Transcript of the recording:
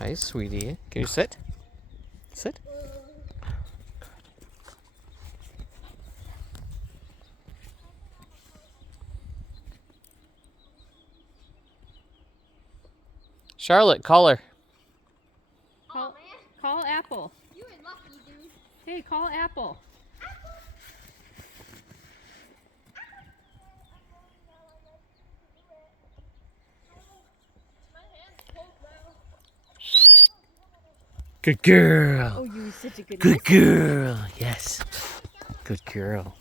Hi, sweetie. Can you sit? Sit. Charlotte, call her. Call Apple. You were lucky, dude. Hey, call Apple. My hand's cold now. Good girl. Oh, you were such a good Good girl. Yes. Good girl.